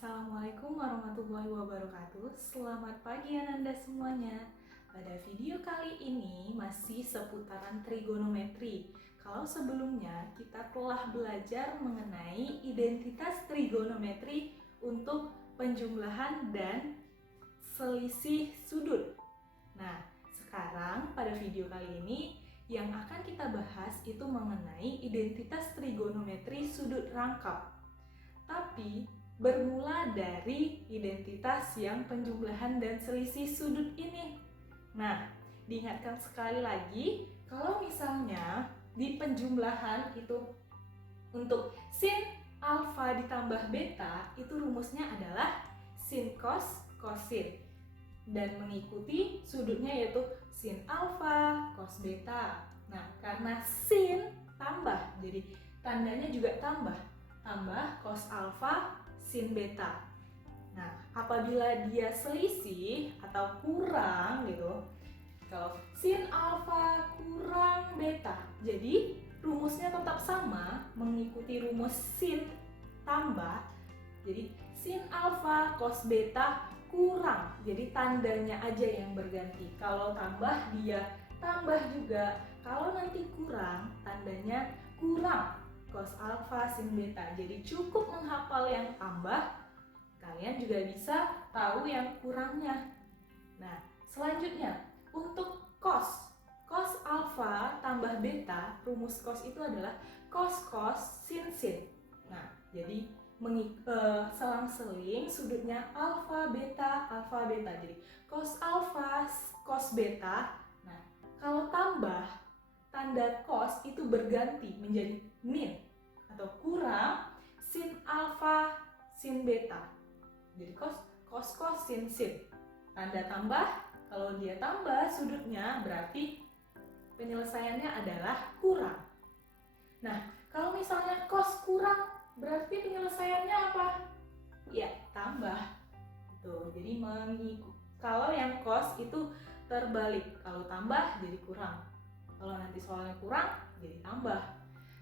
Assalamualaikum warahmatullahi wabarakatuh. Selamat pagi Ananda semuanya. Pada video kali ini masih seputaran trigonometri. Kalau sebelumnya kita telah belajar mengenai identitas trigonometri untuk penjumlahan dan selisih sudut. Nah, sekarang pada video kali ini yang akan kita bahas itu mengenai identitas trigonometri sudut rangkap. Tapi bermula dari identitas yang penjumlahan dan selisih sudut ini. Nah, diingatkan sekali lagi, kalau misalnya di penjumlahan itu untuk sin alfa ditambah beta, itu rumusnya adalah sin cos cosin. Dan mengikuti sudutnya yaitu sin alfa cos beta. Nah, karena sin tambah, jadi tandanya juga tambah cos alfa sin beta. Nah, apabila dia selisih atau kurang gitu, kalau sin alfa kurang beta, jadi rumusnya tetap sama, mengikuti rumus sin tambah. Jadi sin alfa cos beta kurang, jadi tandanya aja yang berganti. Kalau tambah dia tambah juga, kalau nanti kurang tandanya kurang cos alfa sin beta. Jadi cukup menghafal yang tambah, kalian juga bisa tahu yang kurangnya. Nah, selanjutnya untuk cos alfa tambah beta, rumus cos itu adalah cos sin sin. Nah, jadi selang-seling sudutnya alfa beta. Jadi cos alfa cos beta. Nah, kalau tambah, tanda cos itu berganti menjadi min atau kurang sin alfa sin beta. Jadi cos sin sin. Tanda tambah, kalau dia tambah sudutnya berarti penyelesaiannya adalah kurang. Nah, kalau misalnya cos kurang, berarti penyelesaiannya apa? Ya, tambah. Tuh, jadi kalau yang cos itu terbalik, kalau tambah jadi kurang. Kalau nanti soalnya kurang, jadi tambah.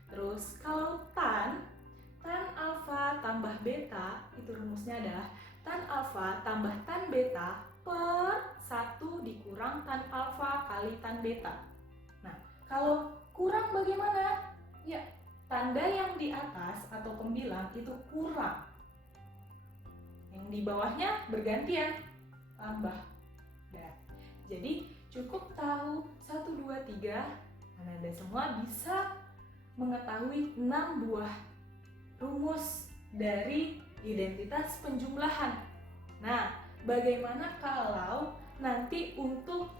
Terus kalau tan alfa tambah beta, itu rumusnya adalah tan alfa tambah tan beta per 1 dikurang tan alfa kali tan beta. Nah, kalau kurang bagaimana? Ya, tanda yang di atas atau pembilang itu kurang. Yang di bawahnya bergantian, tambah. Nah, jadi cukup tahu 1, 2, 3, Anda semua bisa mengetahui 6 buah rumus dari identitas penjumlahan. Nah, bagaimana kalau nanti untuk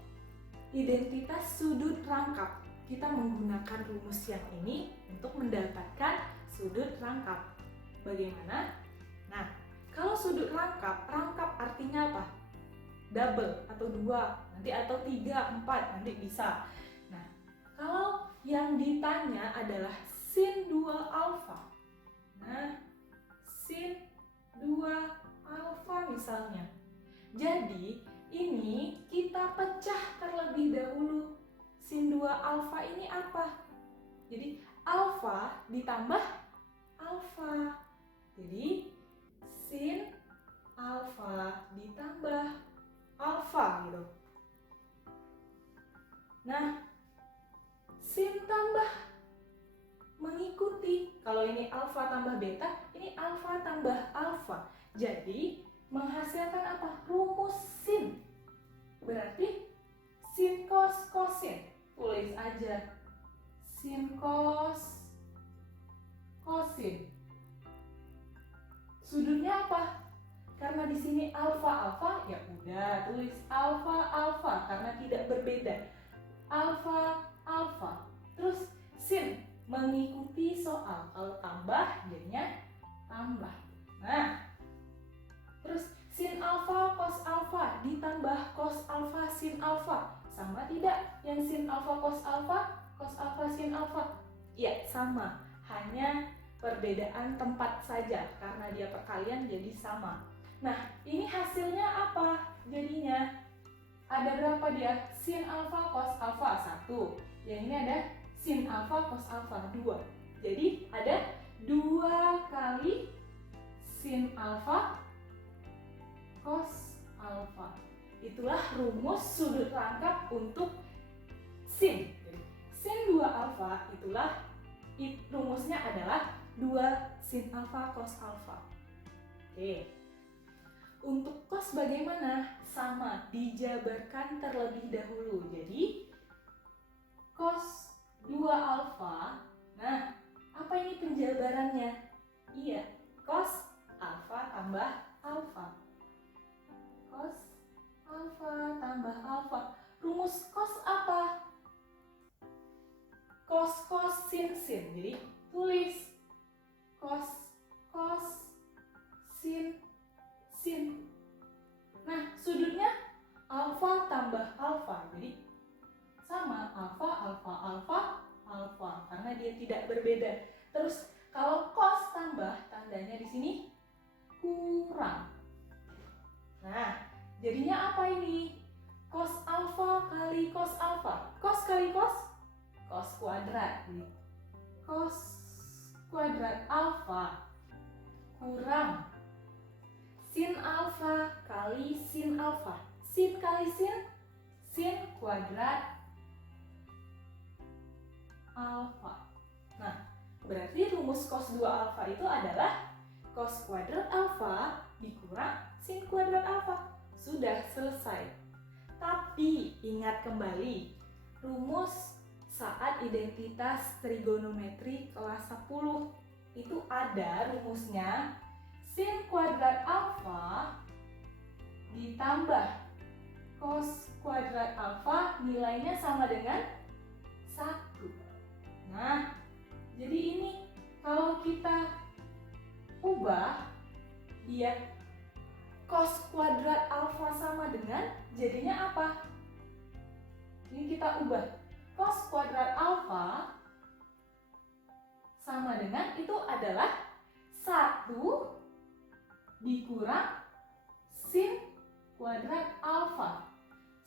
identitas sudut rangkap? Kita menggunakan rumus yang ini untuk mendapatkan sudut rangkap. Bagaimana? Nah, kalau sudut rangkap artinya apa? Double atau 2, nanti atau 3, 4, nanti bisa. Nah, kalau yang ditanya adalah sin 2 alfa. Nah, sin 2 alfa misalnya. Jadi, ini kita pecah terlebih dahulu. Sin 2 alfa ini apa? Jadi, alfa ditambah alfa. Jadi, sin alfa ditambah alfa gitu. Nah, sin tambah mengikuti. Kalau ini alfa tambah beta, ini alfa tambah alfa. Jadi, menghasilkan apa? Rumus sin. Berarti sin cos cosin. Tulis aja. Sin cos cosin. Sudutnya apa? Karena di sini alfa, ya udah tulis alfa karena tidak berbeda. Alfa. Terus sin mengikuti soal. Kalau tambah jadinya tambah. Nah, terus sin alfa cos alfa ditambah cos alfa sin alfa. Sama tidak yang sin alfa cos alfa sin alfa? Ya, sama. Hanya perbedaan tempat saja karena dia perkalian jadi sama. Nah, ini hasilnya apa? Jadinya ada berapa dia? Sin alfa cos alfa 1. Yang ini ada sin alfa cos alfa 2. Jadi ada 2 kali sin alfa cos alfa. Itulah rumus sudut rangkap untuk sin. Sin 2 alfa itulah rumusnya adalah 2 sin alfa cos alfa. Oke. Untuk cos bagaimana? Sama, dijabarkan terlebih dahulu. Jadi cos 2 alfa. Nah, apa ini penjabarannya? Iya, cos alfa tambah alfa. Cos alfa tambah alfa. Rumus cos apa? Cos sin. Jadi tulis cos sin. Nah, sudutnya alfa tambah alfa. Jadi sama, alfa karena dia tidak berbeda. Terus kalau cos tambah, tandanya di sini kurang. Nah, jadinya apa ini? Cos alfa kali cos alfa. Cos kali cos kuadrat. Cos kuadrat alfa kurang sin alfa kali sin alfa. Sin kali sin kuadrat alfa. Nah, berarti rumus cos 2 alfa itu adalah cos kuadrat alfa dikurang sin kuadrat alfa. Sudah selesai. Tapi ingat kembali rumus saat identitas trigonometri kelas 10 itu ada rumusnya sin kuadrat alfa ditambah cos kuadrat alfa nilainya sama dengan 1. Nah, jadi ini kalau kita ubah dia cos kuadrat alfa sama dengan, jadinya apa? Ini kita ubah cos kuadrat alfa sama dengan itu adalah 1 dikurang sin kuadrat alfa.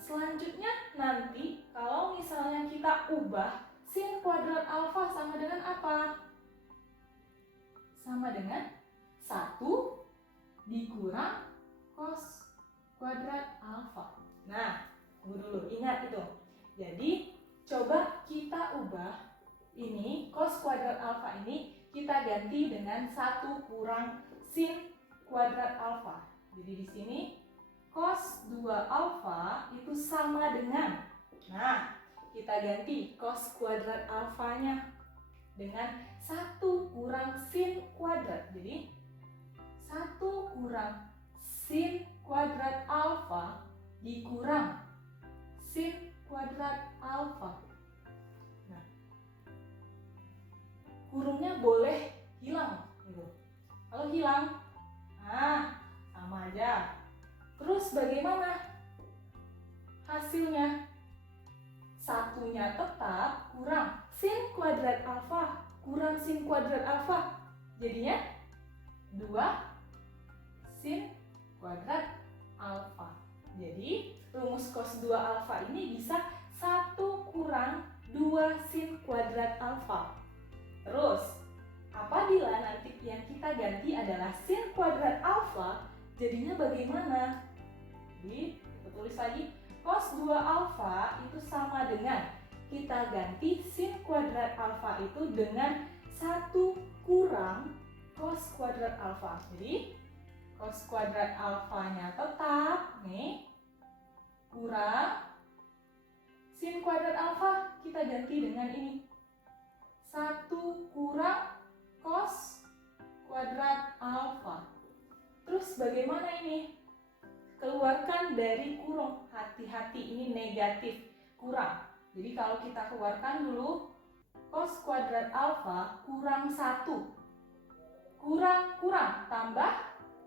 Selanjutnya nanti kalau misalnya kita ubah sin kuadrat alfa sama dengan apa? Sama dengan 1 dikurang cos kuadrat alfa. Nah, tunggu dulu, ingat itu. Jadi, coba kita ubah ini cos kuadrat alfa ini kita ganti dengan 1 kurang sin kuadrat alfa. Jadi di sini cos 2 alfa itu sama dengan, nah, kita ganti cos kuadrat alfanya dengan 1 kurang sin kuadrat. Jadi 1 kurang sin kuadrat alfa dikurang sin kuadrat alfa. Nah, kurungnya boleh hilang gitu. Kalau hilang, nah, sama aja. Terus bagaimana hasilnya? Satunya tetap kurang sin kuadrat alfa kurang sin kuadrat alfa. Jadinya 2 sin kuadrat alfa. Jadi rumus cos 2 alfa ini bisa 1 kurang 2 sin kuadrat alfa. Terus apabila nanti yang kita ganti adalah sin kuadrat alfa, jadinya bagaimana? Jadi kita tulis lagi cos 2 alfa itu sama dengan, kita ganti sin kuadrat alfa itu dengan 1 kurang cos kuadrat alfa. Jadi cos kuadrat alfanya tetap nih kurang sin kuadrat alfa, kita ganti dengan ini 1 kurang cos kuadrat alfa. Terus bagaimana ini? Keluarkan dari kurung. Hati-hati, ini negatif, kurang. Jadi kalau kita keluarkan dulu cos kuadrat alfa kurang 1. Kurang tambah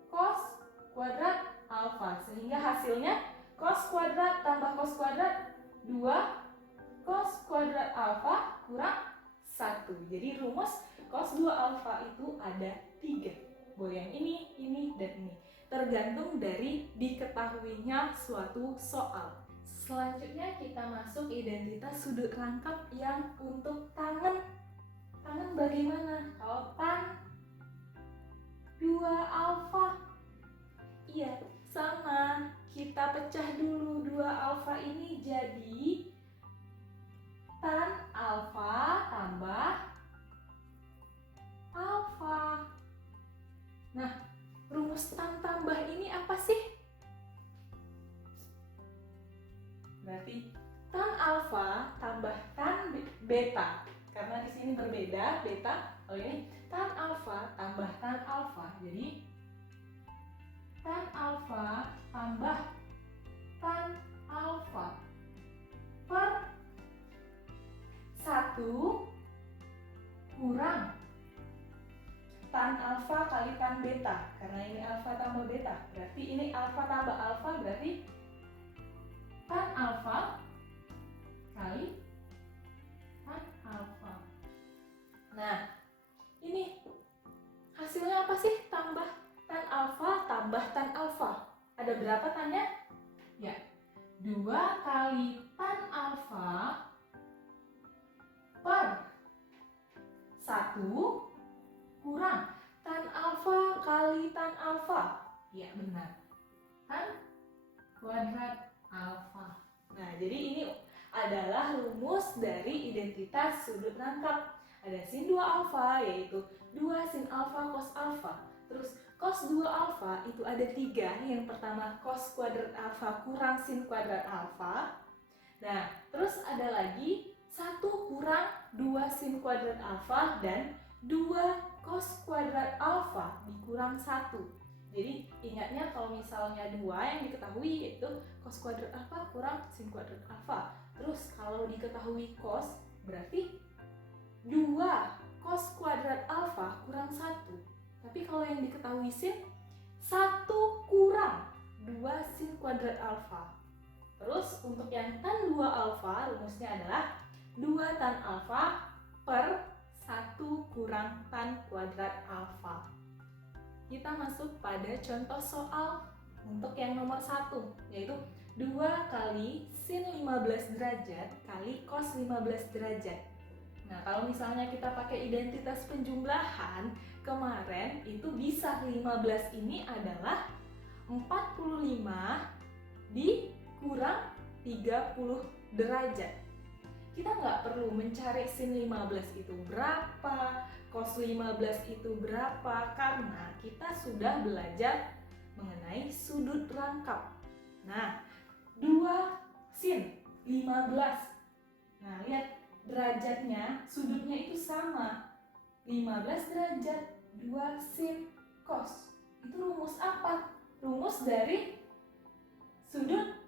cos kuadrat alfa, sehingga hasilnya cos kuadrat tambah cos kuadrat 2 cos kuadrat alfa kurang 1. Jadi rumus cos 2 alfa itu ada 3. Boleh yang ini, dan ini. Tergantung dari diketahuinya suatu soal. Selanjutnya kita masuk identitas sudut rangkap yang untuk tangan. Tangan bagaimana? Kalau tan 2 alfa, iya, sama kita pecah dulu 2 alfa ini jadi tan alfa tambah alfa. Nah, rumus tan tambah ini apa sih? Berarti tan alfa tambah tan beta. Karena di sini berbeda beta. Kalau ini tan alfa tambah tan alfa. Jadi tan alfa tambah tan alfa per 1 kurang tan alfa kali tan beta. Karena ini alfa tambah beta. Berarti ini alfa tambah alfa berarti tan alfa kali tan alfa. Nah, ini hasilnya apa sih? Tambah tan alfa tambah tan alfa. Ada berapa tannya? Ya, 2 kali tan alfa per 1 kurang tan alfa kali tan alfa. Ya, benar. Tan kuadrat alfa. Nah, jadi ini adalah rumus dari identitas sudut rangkap. Ada sin 2 alfa, yaitu 2 sin alfa cos alfa. Terus cos 2 alfa itu ada 3. Yang pertama cos kuadrat alfa kurang sin kuadrat alfa. Nah, terus ada lagi 1 kurang 2 sin kuadrat alfa dan 2 cos kuadrat alfa dikurang 1. Jadi ingatnya kalau misalnya 2 yang diketahui yaitu cos kuadrat alfa kurang sin kuadrat alfa. Terus kalau diketahui cos berarti 2 cos kuadrat alfa kurang 1. Tapi kalau yang diketahui sin 1 kurang 2 sin kuadrat alfa. Terus untuk yang tan 2 alfa rumusnya adalah 2 tan alfa per 1 kurang tan kuadrat alfa. Kita masuk pada contoh soal untuk yang nomor 1, yaitu 2 kali sin 15 derajat kali cos 15 derajat. Nah, kalau misalnya kita pakai identitas penjumlahan kemarin, itu bisa 15 ini adalah 45 dikurang 30 derajat. Kita nggak perlu mencari sin 15 itu berapa, cos 15 itu berapa, karena kita sudah belajar mengenai sudut rangkap. Nah, 2 sin 15. Nah, lihat derajatnya, sudutnya itu sama. 15 derajat, 2 sin cos. Itu rumus apa? Rumus dari sudut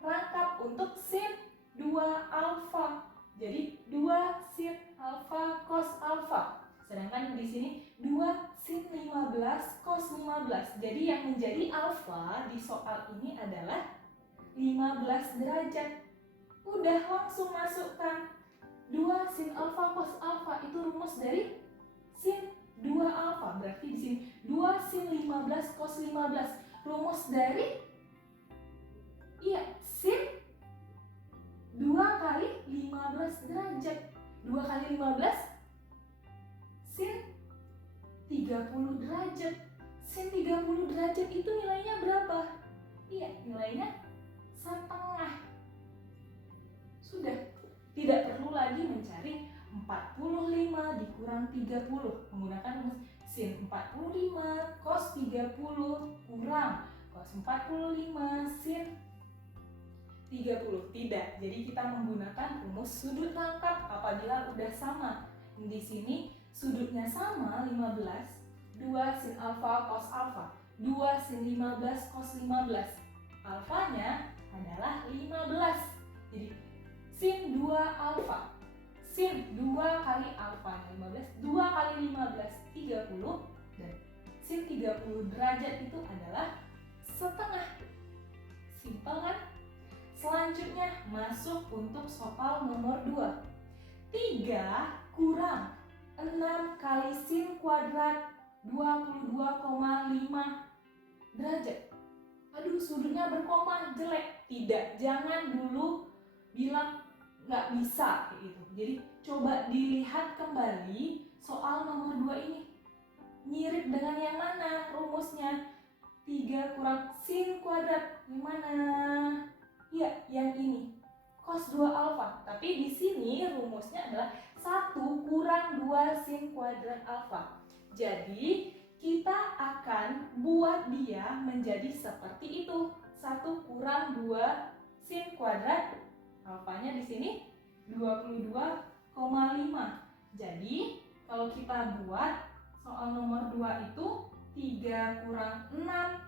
rangkap untuk sin 2 alfa. Jadi 2 sin alfa cos alfa. Sedangkan di sini 2 sin 15 cos 15. Jadi yang menjadi alfa di soal ini adalah 15 derajat. Udah, langsung masukkan 2 sin alfa cos alfa itu rumus dari sin 2 alfa. Berarti di sini 2 sin 15 cos 15. Rumus dari sin 2 kali 15 derajat. 2 kali 15 sin 30 derajat. Sin 30 derajat itu nilainya berapa? Nilainya setengah. Sudah, tidak perlu lagi mencari 45 dikurang 30. Menggunakan rumus sin 45 cos 30 kurang cos 45 sin 30. Tidak. Jadi kita menggunakan rumus sudut rangkap apabila udah sama. Di sini sudutnya sama 15, 2 sin alfa cos alfa. 2 sin 15 cos 15. Alfanya adalah 15. Jadi sin 2 alfa. Sin 2 kali alfa 15, 2 kali 15 30 dan sin 30 derajat itu adalah setengah. Simpel kan? Selanjutnya masuk untuk soal nomor 2. 3 kurang 6 kali sin kuadrat 22,5 derajat. Aduh, sudutnya berkoma, jelek. Tidak, jangan dulu bilang nggak bisa gitu. Jadi coba dilihat kembali soal nomor 2 ini. Mirip dengan yang mana rumusnya? 3 kurang sin kuadrat kuadrat. Yang mana? Ya, yang ini. Cos 2 alfa. Tapi di sini rumusnya adalah 1 kurang 2 sin kuadrat alfa. Jadi, kita akan buat dia menjadi seperti itu. 1 kurang 2 sin kuadrat alfanya di sini 22,5. Jadi, kalau kita buat soal nomor 2 itu 3 kurang 6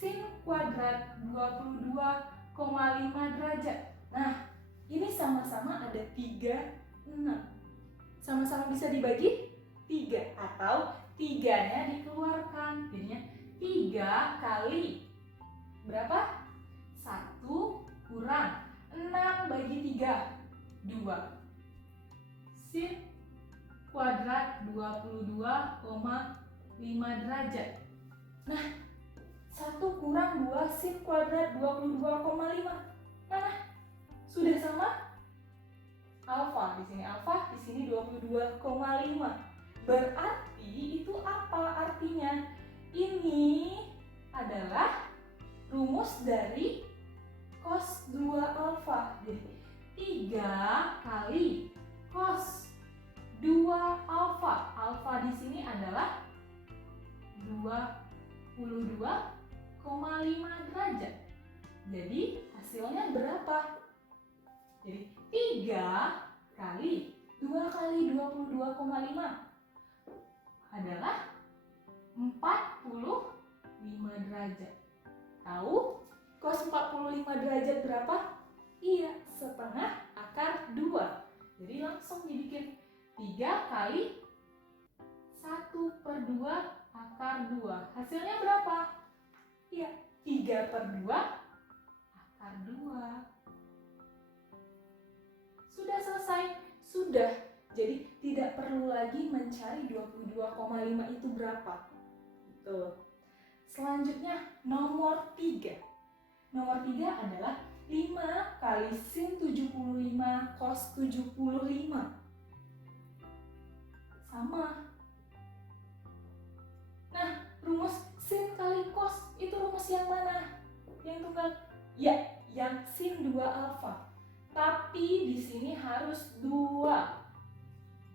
sin kuadrat 22,5 derajat. Nah, ini sama-sama ada 3, 6. Sama-sama bisa dibagi 3 atau 3-nya dikeluarkan. Jadinya 3 kali berapa? 1 kurang 6 bagi 3, 2. Sin kuadrat 22,5 derajat. Nah, 1 kurang 2 sin kuadrat 22,5. Mana? Sudah sama? Alfa, di sini alfa, di sini 22,5. Berarti itu apa artinya? Ini adalah rumus dari cos 2 alfa. Jadi 3 kali cos 2 alfa. Alfa di sini adalah 22,5 derajat. Jadi hasilnya berapa? Jadi 3 kali 2 kali 22,5 adalah 45 derajat. Tahu cos 45 derajat berapa? Iya, setengah akar 2. Jadi langsung dibikin 3 kali 1/2 akar 2. Hasilnya berapa? Iya, 3/2 akar 2. Sudah selesai? Sudah. Jadi tidak perlu lagi mencari 22,5 itu berapa. Gitu. Selanjutnya nomor 3. Nomor 3 adalah 5 kali sin 75 cos 75. Sama. Nah, rumus sin kali cos itu rumus yang mana? Yang tunggal? Ya, yang sin 2 alfa. Tapi di sini harus 2.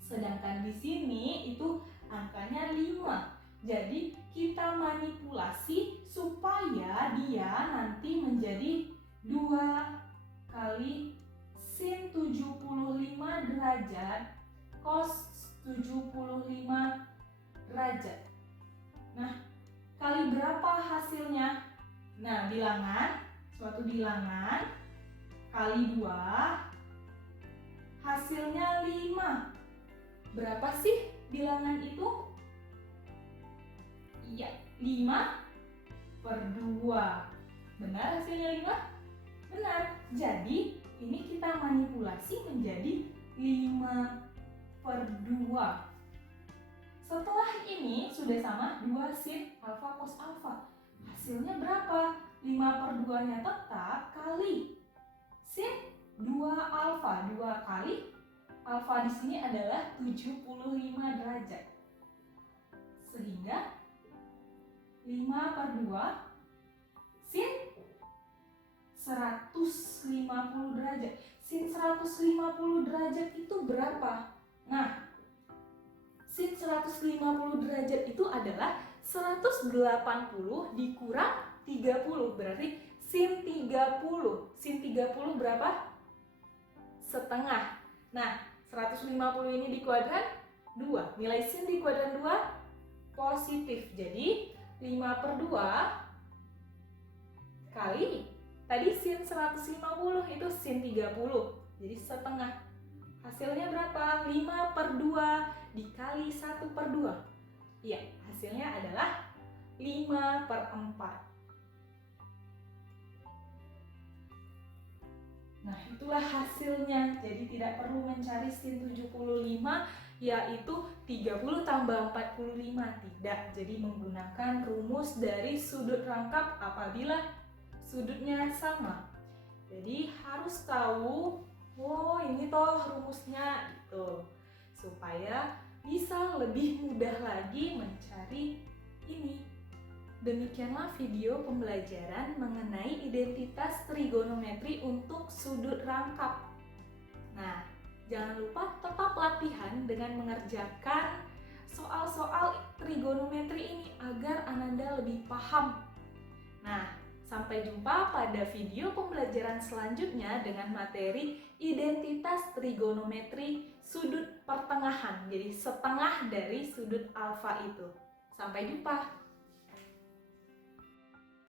Sedangkan di sini itu angkanya 5. Jadi kita manipulasi supaya dia nanti menjadi 2 kali sin 75 derajat cos 75 derajat. Nah, kali berapa hasilnya? Nah, bilangan, suatu bilangan kali 2 hasilnya 5. Berapa sih bilangan itu? Iya, 5/2. Benar hasilnya 5? Benar. Jadi ini kita manipulasi menjadi 5/2. Setelah ini sudah sama 2 sin alfa cos alfa. Hasilnya berapa? 5/2-nya tetap kali sin 2 alfa. 2 kali alfa di sini adalah 75 derajat. Sehingga 5/2 sin 150 derajat. Sin 150 derajat itu berapa? Nah, sin 150 derajat itu adalah 180 dikurang 30. Berarti sin 30. Sin 30 berapa? Setengah. Nah, 150 ini di kuadran 2. Nilai sin di kuadran 2 positif. Jadi 5/2 kali tadi sin 150 itu sin 30. Jadi setengah. Hasilnya berapa? 5/2 dikali 1/2. Iya, hasilnya adalah 5/4. Nah, itulah hasilnya. Jadi tidak perlu mencari sin 75 yaitu 30 tambah 45. Tidak. Jadi menggunakan rumus dari sudut rangkap apabila sudutnya sama. Jadi harus tahu, oh ini toh rumusnya gitu. Supaya bisa lebih mudah lagi mencari ini demikianlah video pembelajaran mengenai identitas trigonometri untuk sudut rangkap. Nah, jangan lupa tetap latihan dengan mengerjakan soal-soal trigonometri ini agar Ananda lebih paham. Nah, sampai jumpa pada video pembelajaran selanjutnya dengan materi identitas trigonometri sudut pertengahan. Jadi setengah dari sudut alfa itu. Sampai jumpa.